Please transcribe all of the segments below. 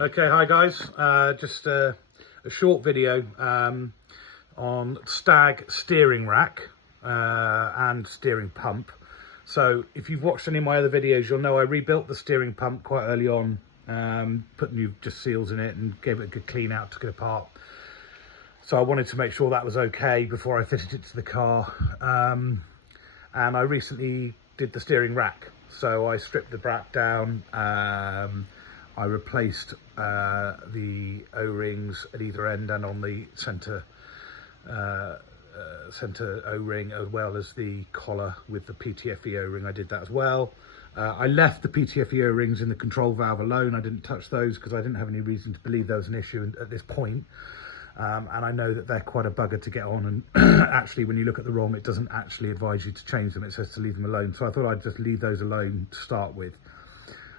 Okay, hi guys. Just a short video on Stag steering rack and steering pump. So if you've watched any of my other videos, you'll know I rebuilt the steering pump quite early on, put new just seals in it and gave it a good clean out, took it apart. So I wanted to make sure that was okay before I fitted it to the car. And I recently did the steering rack. So I stripped the rack down. I replaced the O-rings at either end and on the centre O-ring, as well as the collar with the PTFE O-ring. I did that as well. I left the PTFE O-rings in the control valve alone. I didn't touch those because I didn't have any reason to believe there was an issue at this point. And I know that they're quite a bugger to get on, and actually when you look at the ROM, it doesn't actually advise you to change them. It says to leave them alone. So I thought I'd just leave those alone to start with.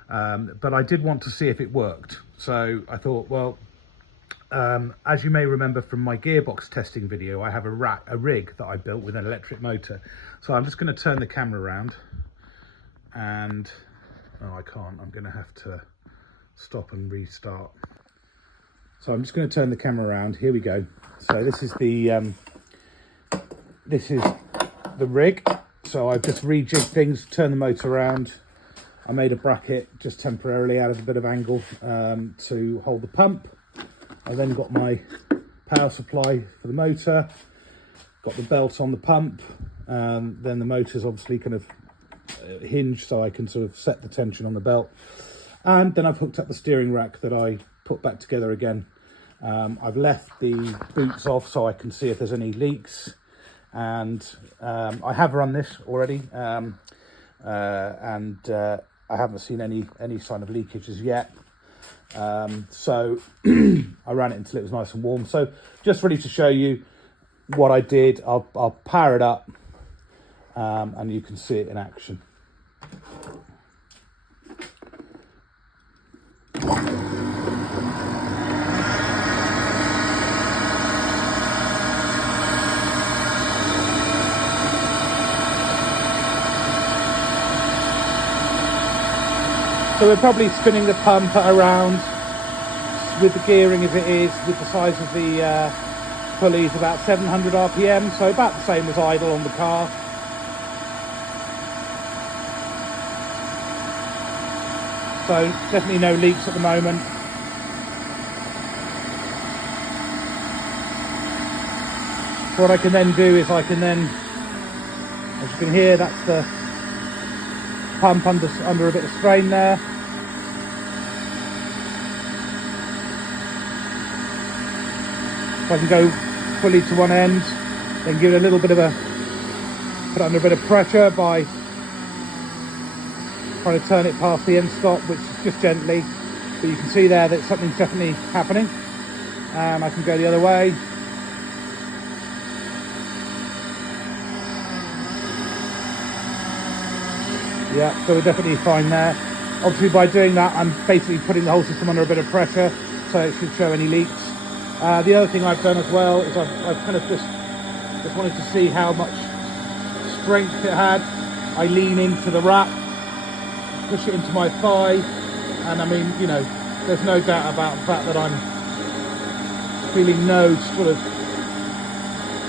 But I did want to see if it worked. So I thought, well, as you may remember from my gearbox testing video, I have a rig that I built with an electric motor. So I'm just going to turn the camera around and, oh, I can't, I'm going to have to stop and restart. So I'm just going to turn the camera around. Here we go. So this is the rig. So I've just rejigged things, turned the motor around. I made a bracket just temporarily out of a bit of angle to hold the pump. I then got my power supply for the motor, got the belt on the pump, then the motor's obviously kind of hinged so I can sort of set the tension on the belt. And then I've hooked up the steering rack that I put back together again. I've left the boots off so I can see if there's any leaks. And I have run this already. I haven't seen any sign of leakages yet. So I ran it until it was nice and warm. So just ready to show you what I did. I'll power it up and you can see it in action. So we're probably spinning the pump at around, with the gearing as it is, with the size of the pulleys, about 700 RPM, so about the same as idle on the car. So definitely no leaks at the moment. So what I can then do is I can then, as you can hear, that's the pump under a bit of strain there. So I can go fully to one end, then give it a little bit of put it under a bit of pressure by trying to turn it past the end stop, which is just gently, but you can see there that something's definitely happening. And I can go the other way. Yeah, so we're definitely fine there. Obviously by doing that, I'm basically putting the whole system under a bit of pressure, so it should show any leaks. The other thing I've done as well is I've kind of just wanted to see how much strength it had. I lean into the rack, push it into my thigh, and I mean, you know, there's no doubt about the fact that I'm feeling no sort of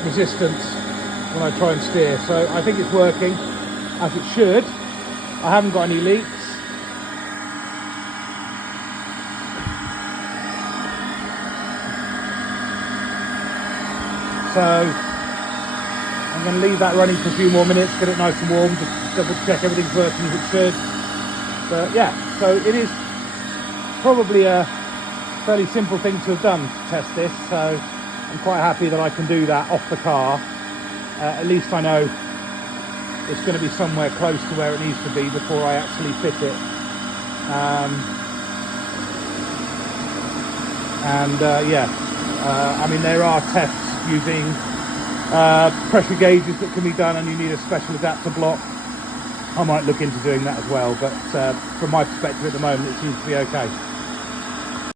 resistance when I try and steer. So I think it's working as it should. I haven't got any leaks. So I'm going to leave that running for a few more minutes, get it nice and warm, just double check everything's working as it should. But yeah, so it is probably a fairly simple thing to have done to test this. So I'm quite happy that I can do that off the car. At least I know it's going to be somewhere close to where it needs to be before I actually fit it. I mean, there are tests using pressure gauges that can be done, and you need a special adapter block. I might look into doing that as well, but from my perspective at the moment, it seems to be okay.